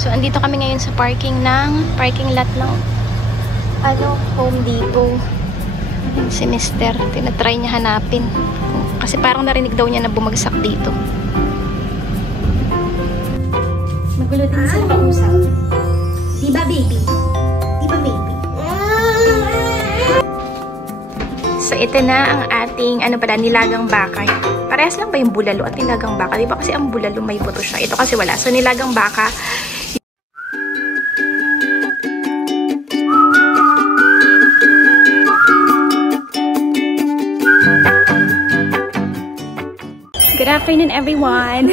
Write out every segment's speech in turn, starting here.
So, andito kami ngayon sa parking lot ng Home Depot. Si Mister, tinatry niya hanapin. Kasi parang narinig daw niya na bumagsak dito. Magulo din sa kausap. Diba, baby? Diba, baby? So, ito na ang ating, nilagang baka. Parehas lang ba yung bulalo at nilagang baka? Diba kasi ang bulalo may buto siya. Ito kasi wala. So, nilagang baka. Good afternoon, everyone!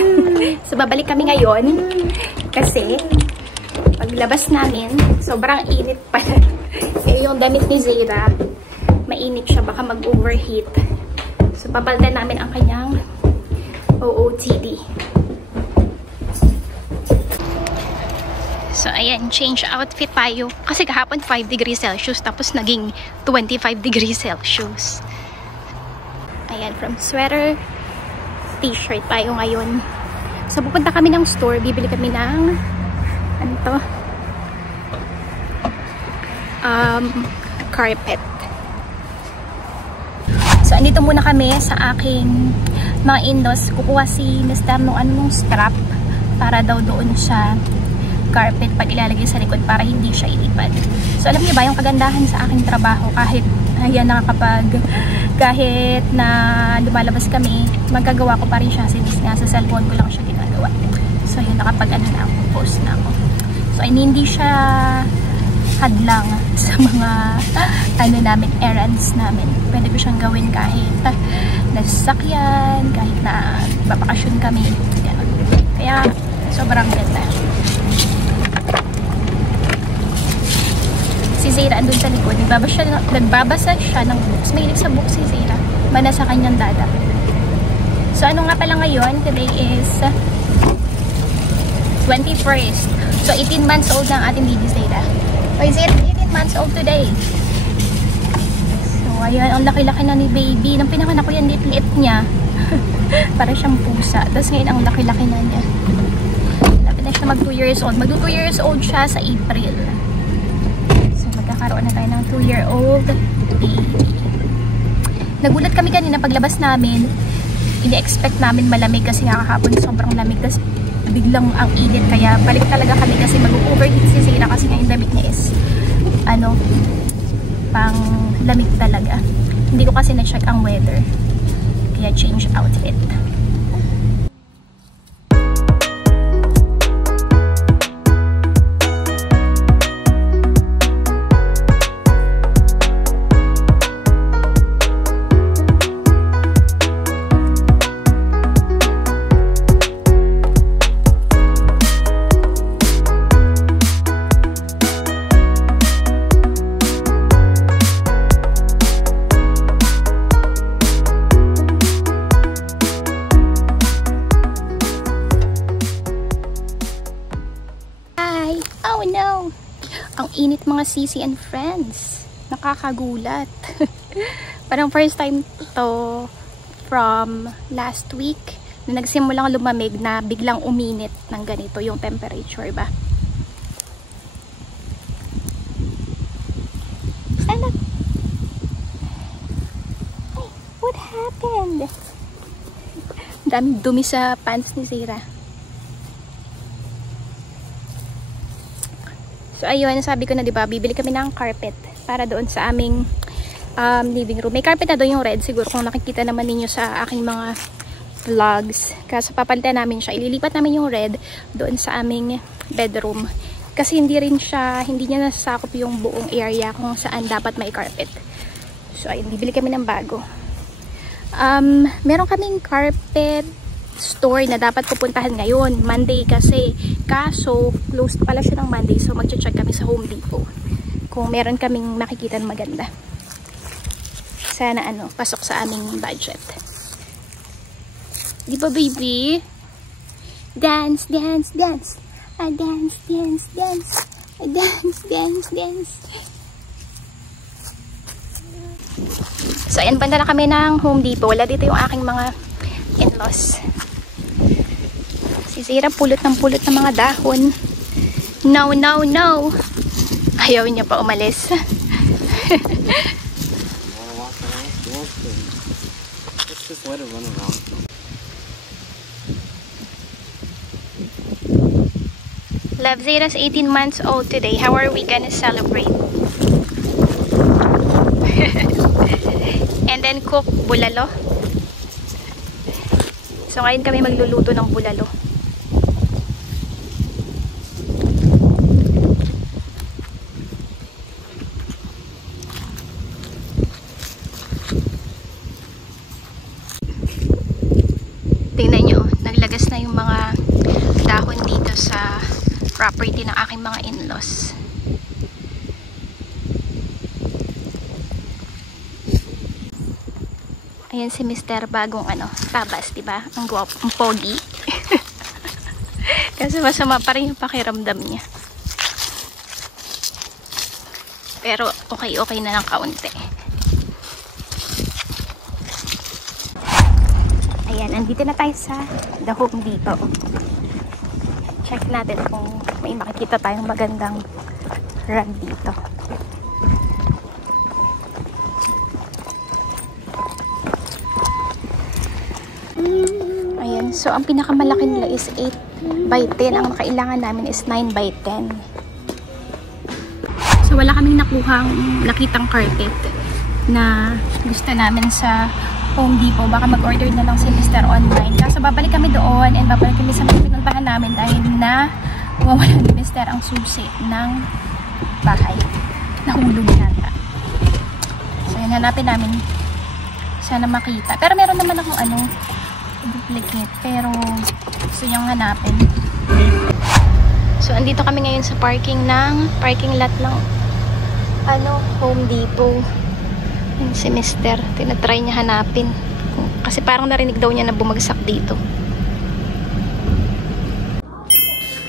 So, babalik kami ngayon kasi paglabas namin, sobrang init pa. Yung damit ni Zayra, mainit siya, baka mag-overheat. So, papalitan namin ang kanyang OOTD. So, ayan, change outfit tayo. Kasi kahapon 5 degrees Celsius, tapos naging 25 degrees Celsius. Ayan, from sweater, t-shirt tayo ngayon. So, pupunta kami ng store. Bibili kami ng carpet. So, andito muna kami sa aking mga in-laws. Kukuha si Mr. nung strap para daw doon sa carpet pag ilalagay sa likod para hindi siya ilipad. So, alam niyo ba yung kagandahan sa aking trabaho kahit kahit na lumalabas kami, magagawa ko pa rin siya since nga sa cellphone ko lang siya ginagawa. So, yun, nakapag post na ako. So, hindi siya hadlang sa mga errands namin. Pwede ko siyang gawin kahit nasasakyan, kahit na babakasyon kami. Ganun. Kaya, sobrang ganda. Si Zayra andun sa likod, nagbabasa siya ng books. Mahilig sa books si Zayra. Mana sa kanyang dada. So, ano nga pala ngayon? Today is 21st. So, 18 months old na ang ating baby Zayra. O, is it 18 months old today? So, ayan, ang laki-laki na ni baby. Nang pinakanak ko yan, lit-lit niya. Para siyang pusa. Tapos ngayon, ang laki-laki na niya. Lapit na siya mag 2 years old. Mag 2 years old siya sa April. Magkakaroon na tayo ng 2-year-old baby. Nagulat kami kanina paglabas namin. Ini-expect namin malamig kasi nga kahapon sobrang lamig. Tapos biglang ang init. Kaya balik talaga kami kasi mag-overheat si Zayra kasi nga yung damit niya is pang lamig talaga. Hindi ko kasi na-check ang weather. Kaya change outfit. Oh no! Ang init mga sisi and friends. Nakakagulat. Parang first time to from last week na nagsimulang lumamig na biglang uminit ng ganito yung temperature ba? Stand up! Hey, what happened? Daming dumi sa pants ni Zayra. So, ayun, sabi ko na, diba, bibili kami ng carpet para doon sa aming living room. May carpet na doon yung red, siguro kung nakikita naman ninyo sa aking mga vlogs. Kasi papalitan namin siya. Ililipat namin yung red doon sa aming bedroom. Kasi hindi niya nasasakop yung buong area kung saan dapat may carpet. So, ayun, bibili kami ng bago. Meron kaming carpet store na dapat pupuntahan ngayon, Monday kasi. Kaso, closed pala siya ng Monday. So, mag-check kami sa Home Depot. Kung meron kaming makikita na maganda. Sana pasok sa aming budget. Di ba, baby? Dance, dance, dance. Dance, dance, dance. Dance, dance, dance. So, ayan, banda na kami ng Home Depot. Wala dito yung aking mga in-laws. Si Zayra pulot ng mga dahon. No, no, no. Ayaw niya pa umalis. Wanna walk around? She wants to. Let's just let her run around. Love Zeta's 18 months old today. How are we gonna celebrate? And then cook bulalo. So ngayon kami magluluto ng bulalo. Tingnan nyo, naglagas na yung mga dahon dito sa property ng aking mga in-laws. Ayan si Mr. bagong tabas, diba? Ang guwapo, ang pogi. Kasi masama pa rin yung pakiramdam niya. Pero okay na ng kaunti. Ayan, andito na tayo sa The Home Depot. Check natin kung may makikita tayong magandang rug dito. Ayan, so ang pinakamalaki nila is 8 by 10. Ang kailangan namin is 9 by 10. So wala kaming nakuhang nakitang carpet na gusto namin sa Home Depot. Baka mag-order na lang si Mr. online. Kaso babalik kami doon and babalik kami sa mga pinuntahan namin dahil na wawala ni Mr. ang susi ng bahay. Nahulog yata. So yun, hanapin namin. Sana makita. Pero meron naman akong duplicate. Pero gusto niyang hanapin. So andito kami ngayon sa parking lot ng Home Depot. Yung si Mr. Tinatry niya hanapin. Kasi parang narinig daw niya na bumagsak dito.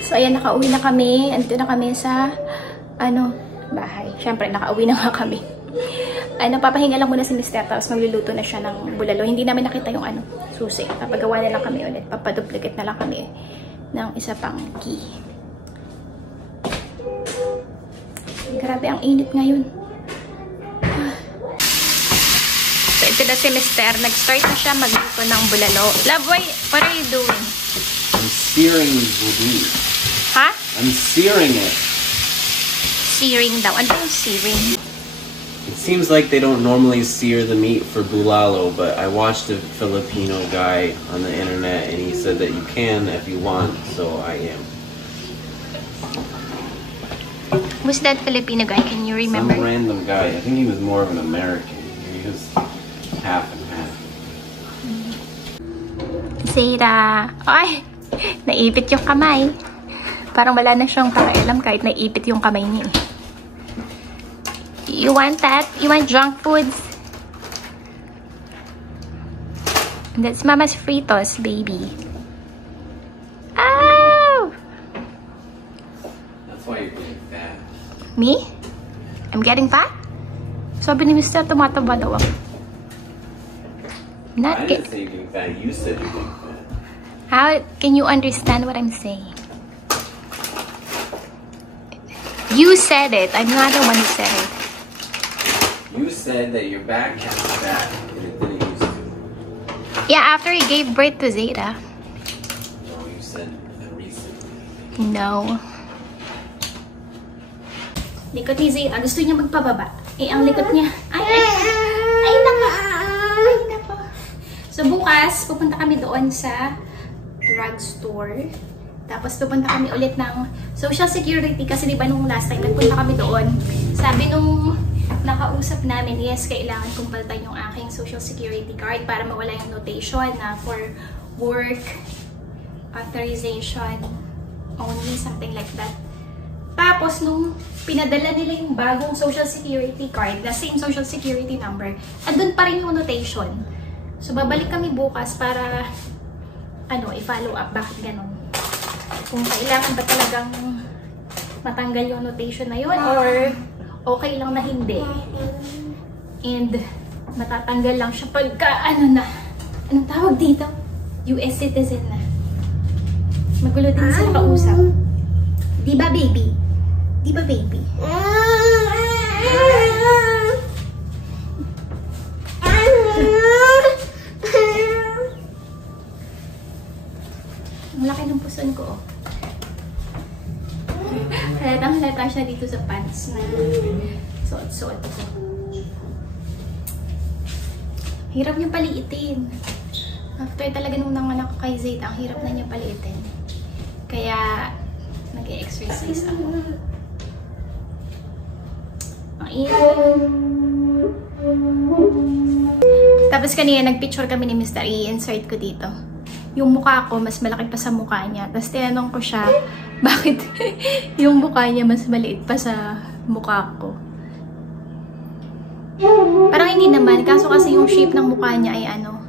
So ayan, nakauwi na kami. Andito na kami sa bahay. Siyempre nakauwi na nga kami. Papahinga lang muna si Mr. Tapos magluluto na siya ng bulalo. Hindi namin nakita yung susi. Papagawa na lang kami ulit. Papaduplicate na lang kami ng isa pang key. Grabe ang init ngayon. So ito na si Mr. Nag-start na siya magluto ng bulalo. Love, what are you doing? I'm searing the meat. Ha? I'm searing it. Searing daw. Ano yung searing? It seems like they don't normally sear the meat for bulalo, but I watched a Filipino guy on the internet and he said that you can if you want, so I am. Who's that Filipino guy? Can you remember? Some random guy. I think he was more of an American. He was half and half. Zeta. Ay! Naipit yung kamay. Parang wala na siyang pakialam kahit naipit yung kamay niya. You want that? You want junk foods? That's Mama's Fritos, baby. Oh! That's why you're getting fat. Me? I'm getting fat? Sabi ni Mr. tumataba daw ako. I didn't say you're getting fat. You said you're getting fat. How can you understand what I'm saying? You said it. I'm not the one who said it. You said that your back has fat and it didn't used to. Yeah, after he gave birth to Zeta. No, you said recently. No. Likod ni Zeta. Gusto niya magpababa. Ang likod niya. Ay, nako. So, bukas, pupunta kami doon sa drugstore. Tapos, pupunta kami ulit ng Social Security. Kasi diba nung last time, nagpunta kami doon. Sabi nung nakausap namin, yes, kailangan kong palitan yung aking Social Security card para mawala yung notation na for work authorization only, something like that. Tapos, nung pinadala nila yung bagong Social Security card, the same Social Security number, andun pa rin yung notation. So, babalik kami bukas para i-follow up bakit ganun. Kung kailangan ba talagang matanggal yung notation na yun or okay lang na hindi. And matatanggal lang siya pagka anong tawag dito? US citizen na. Magulo din sila kausap. Diba, baby? Halatang-halata siya dito sa pants na suot-suot ko. Hirap niya paliitin. After talaga nung nanganak ko kay Zayd, ang hirap na niya paliitin. Kaya, nag-exercise ako. Ang Tapos kanina, nagpicture kami ni Mr. I-insert ko dito. Yung mukha ko, mas malaki pa sa mukha niya. Tapos tinanong ko siya, bakit yung mukha niya mas maliit pa sa mukha ko? Parang hindi naman. Kaso kasi yung shape ng mukha niya ay ano,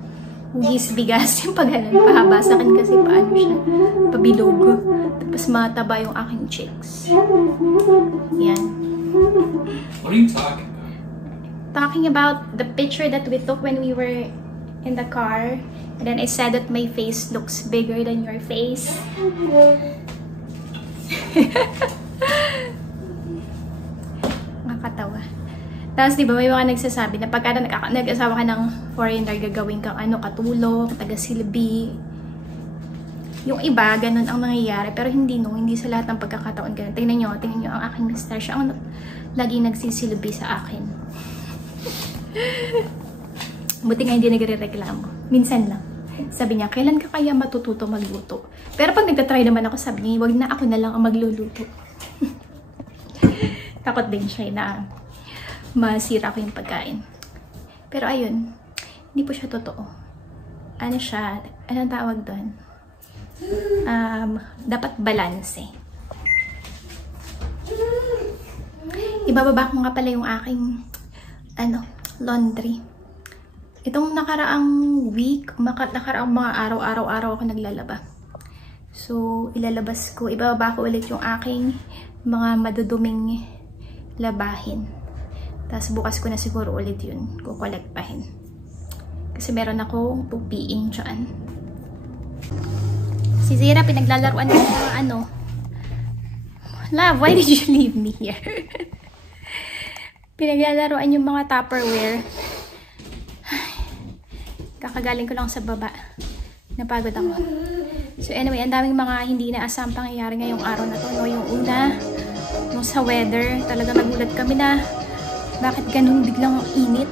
hugis bigas. Yung pag-alan, pahaba sa akin kasi paano siya, pabilog. Tapos mataba yung aking cheeks. Yan. What are you talking about? Talking about the picture that we took when we were in the car. And then I said that my face looks bigger than your face. Nakakatawa. Tapos diba may mga nagsasabi na pagka nag-asawa ka ng foreigner, gagawin kang ano, katulong, taga-silbi. Yung iba, ganun ang nangyayari. Pero hindi hindi sa lahat ng pagkakataon ganun. Tingnan nyo ang aking mister. Siya ang lagi nagsisilbi sa akin. Buti nga hindi nagre-reklamo. Minsan lang. Sabi niya, kailan ka kaya matututo magluto? Pero pag nagtatry naman ako, sabi niya, wag na, ako na lang ang magluluto. Takot din siya na masira ko yung pagkain. Pero ayun, hindi po siya totoo. Ano siya, anong tawag doon? Dapat balanse. Ibababa ko nga pala yung aking laundry. Itong nakaraang week, nakaraang mga araw-araw ako naglalaba. So, ilalabas ko, ibababa ko ulit yung aking mga maduduming labahin. Tapos bukas ko na siguro ulit yun, kukolektahin. Kasi meron akong pupiin dyan. Si Zira, pinaglalaruan ko sa Love, why did you leave me here? Pinaglalaruan yung mga Tupperware. Kakagaling ko lang sa baba. Napagod ako. So anyway, ang daming mga hindi naasang pangyayari ngayong araw na to. No? Yung una, yung sa weather, talaga nagulat kami na bakit ganun biglang init.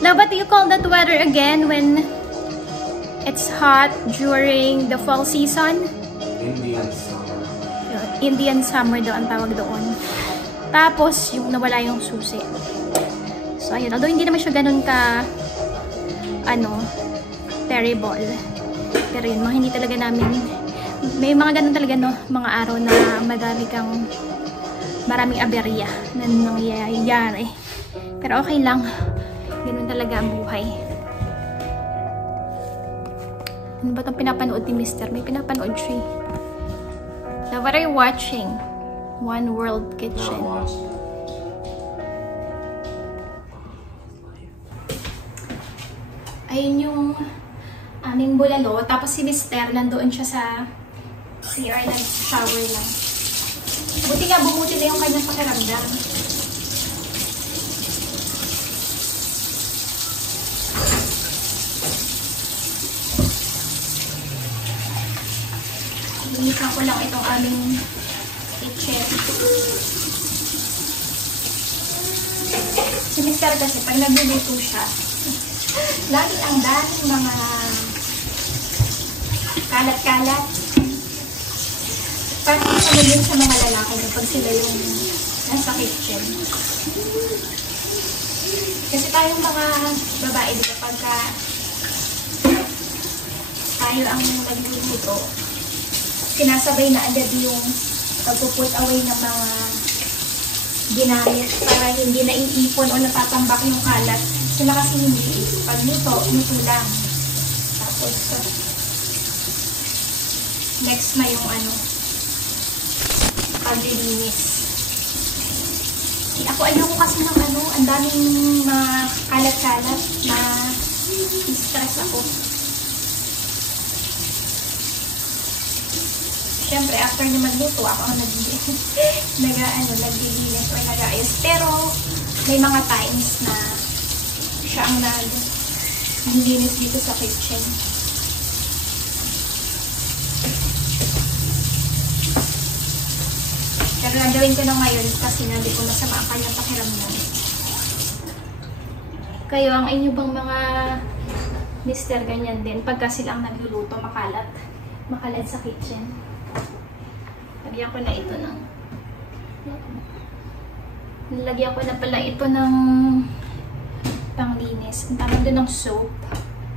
Now, what do you call that weather again when it's hot during the fall season? Indian summer. Indian summer daw ang tawag doon. Tapos, yung nawala yung susi. So, ayun. Although, hindi naman siya ganun ka terrible. Pero yun, mga hindi talaga namin, may mga ganun talaga, no, mga araw na maraming aberya na nangyayari. Pero okay lang. Ganun talaga ang buhay. Ano ba itong pinapanood ni Mr.? May pinapanood siya. Now, what are you watching? One World Kitchen. Ayun yung aming bulalo. Tapos si Mr. nandoon siya sa CR, nag-shower lang. Buti nga bumuti na yung kanyang pakiramdam. Linisan ko lang itong aming kitchen. Si Mr. kasi pag nagluluto siya, lagi ang daming mga kalat-kalat. Parang ano din sa mga lalaki pag sila yung nasa kitchen. Kasi tayong mga babae dito pagka tayo ang nagluluto, sinasabay na agad yung pag-put away ng mga ginamit para hindi na iipon o natatambak yung kalat. Sila kasi hindi. Pag luto lang. Tapos, next na yung paglilinis. Ako ayoko kasi ng ang daming mga kalat-kalat na stress ako. Siyempre, after niya magluto, ako ang naglilinis or nag-aayos. Pero, may mga times na siya ang naglilinis dito sa kitchen. Pero gagawin ko na ngayon kasi nga di ko masama ang kanyang pakiramdam. Kayo, ang inyo bang mga mister ganyan din? Pagka sila ang nagluluto, makalat sa kitchen. Lagyan ko na ito ng nilagyan ko na pala ito ng panglinis. Ang tawag doon ng soap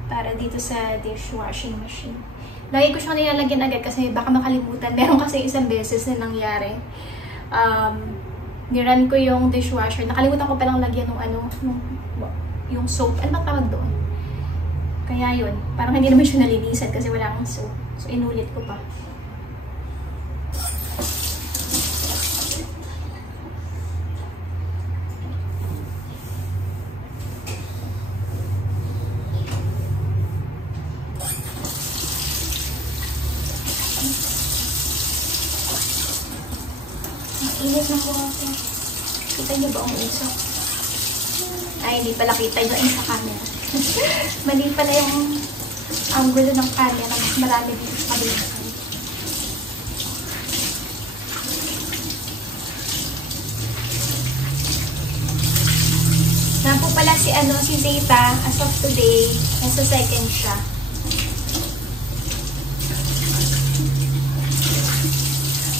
para dito sa dishwashing machine. Lagi ko siyang nilalagyan agad kasi baka makalimutan. Meron kasi isang beses na nangyari. Niran ko yung dishwasher. Nakalimutan ko palang lagyan ng yung soap. Ano bang tawag doon? Kaya yun. Parang hindi naman siya nalinisan kasi wala akong soap. So, inulit ko pa. Init ng water. Kita niyo ba ang usok? Ay, hindi pala kita yun sa camera. Mali pala yung angulo ng camera. Mas marami dito sa kabila. Na po pala si Zeta, as of today, nasa second siya.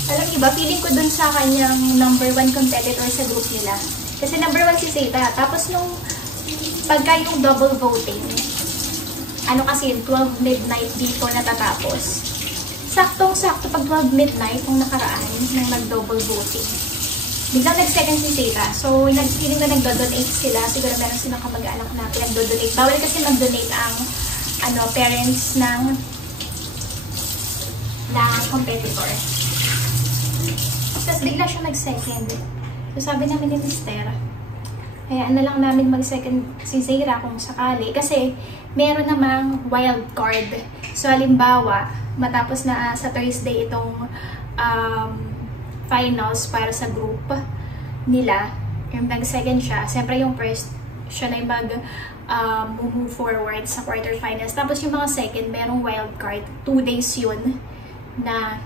Alam niyo ba, feeling ko dun sa kanyang #1 competitor sa group nila. Kasi #1 si Zeta. Tapos nung pagka yung double voting, ano kasi 12 midnight dito natatapos. Saktong-sakto pag 12 midnight kung nakaraan nung nag-double voting. Biglang nag-second si Zeta. So, feeling na nagdo-donate sila. Siguro meron silang kamag-anak na pinag-donate. Bawal kasi mag-donate ang parents ng competitor. Tapos bigla siya nag-second. So sabi namin ni Mister, hayaan na lang namin mag-second si Zeta kung sakali. Kasi meron namang wild card. So halimbawa, matapos na sa Thursday itong finals para sa group nila, yung nag-second siya, siyempre yung first, siya na yung move forward sa quarterfinals. Tapos yung mga second, merong wild card. 2 days yun na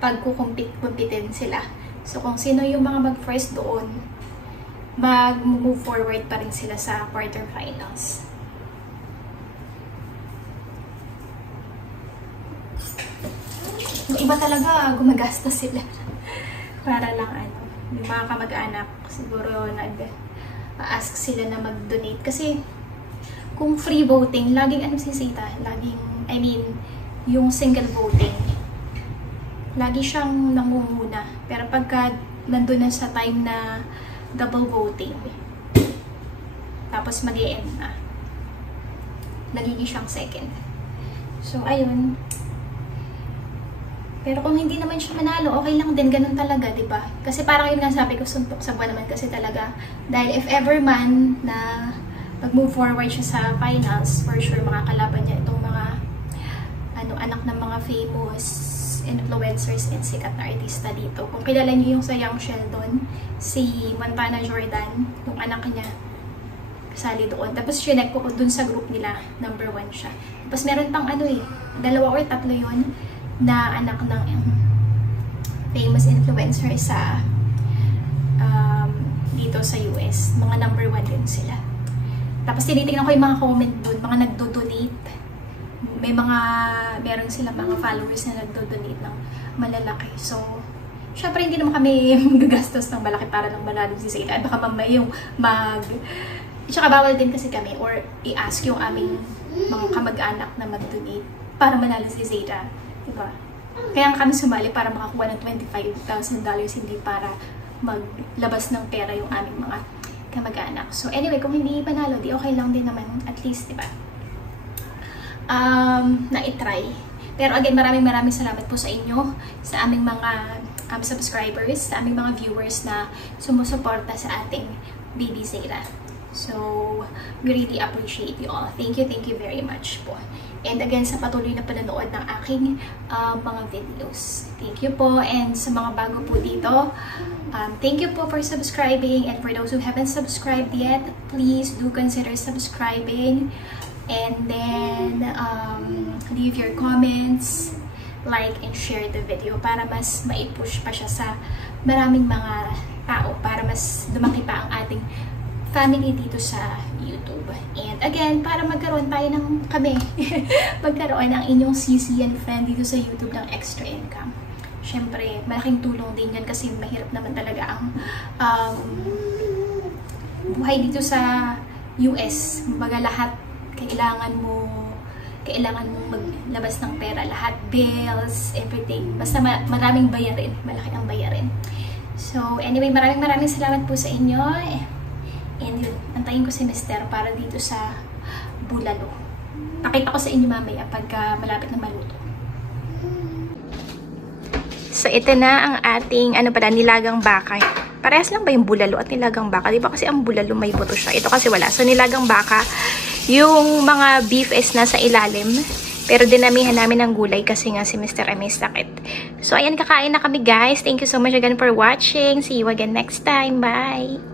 pagkukumpitin sila. So, kung sino yung mga mag-first doon, mag-move forward pa rin sila sa quarterfinals. Yung iba talaga, gumagastos sila. Para lang yung mga kamag-anak, siguro nag-ask sila na mag-donate. Kasi, kung free voting, laging si Zeta, yung single voting, lagi siyang nangunguna. Pero pagka nandun na sa time na double voting, tapos mag-e-end na, nagiging siyang second. So, ayun. Pero kung hindi naman siya manalo, okay lang din. Ganun talaga, diba? Kasi parang yun nga sabi ko, suntok sa buwan naman kasi talaga. Dahil if ever man na mag-move forward siya sa finals, for sure makakalaban niya itong mga anak ng mga famous influencers and sikat na artista dito. Kung kilala niyo yung sa Young Sheldon, si Montana Jordan, yung anak niya, kasali doon. Tapos sinek ko dun sa group nila, #1 siya. Tapos meron pang 2 or 3 yun, na anak ng famous influencer sa dito sa US. Mga #1 din sila. Tapos tinitingnan ko yung mga comment doon, mga nagdo-donate. Meron silang mga followers na nagdo-donate ng malalaki. So, syempre hindi naman kami gagastos ng malaki para lang manalo si Zeta. Baka mamaya yung tsaka bawal din kasi kami or i-ask yung aming mga kamag-anak na mag-donate para manalo si Zeta. Diba? Kaya kami sumali para makakuha ng $25,000, hindi para maglabas ng pera yung aming mga kamag-anak. So anyway, kung hindi panalo, di okay lang din naman, at least, diba? Na i-try. Pero again, maraming salamat po sa inyo, sa aming mga subscribers, sa aming mga viewers na sumusuporta sa ating Baby Zeta. So, we really appreciate you all. Thank you very much po. And again, sa patuloy na panonood ng aking mga videos. Thank you po. And sa mga bago po dito, thank you po for subscribing. And for those who haven't subscribed yet, please do consider subscribing. And then, leave your comments. like and share the video para mas maipush pa siya sa maraming mga tao, para mas lumaki pa ang ating family dito sa YouTube. And again, para magkaroon tayo ng magkaroon ng inyong CC and friend dito sa YouTube ng extra income. Siyempre, malaking tulong din yan kasi mahirap naman talaga ang buhay dito sa US. Kumbaga lahat kailangan mo maglabas ng pera, lahat, bills, everything. Basta maraming bayarin, malaki ang bayarin. So, anyway, maraming salamat po sa inyo. And yun, antayin ko si Mr. para dito sa bulalo. Pakita ko sa inyo mamaya pagka malapit na maluto. So, ito na ang ating, nilagang baka. Parehas lang ba yung bulalo at nilagang baka? Di ba kasi ang bulalo may buto siya? Ito kasi wala. So, nilagang baka, yung mga beef is nasa ilalim. Pero dinamihan namin ng gulay kasi nga si Mr. may sakit. So, ayan, kakain na kami guys. Thank you so much again for watching. See you again next time. Bye!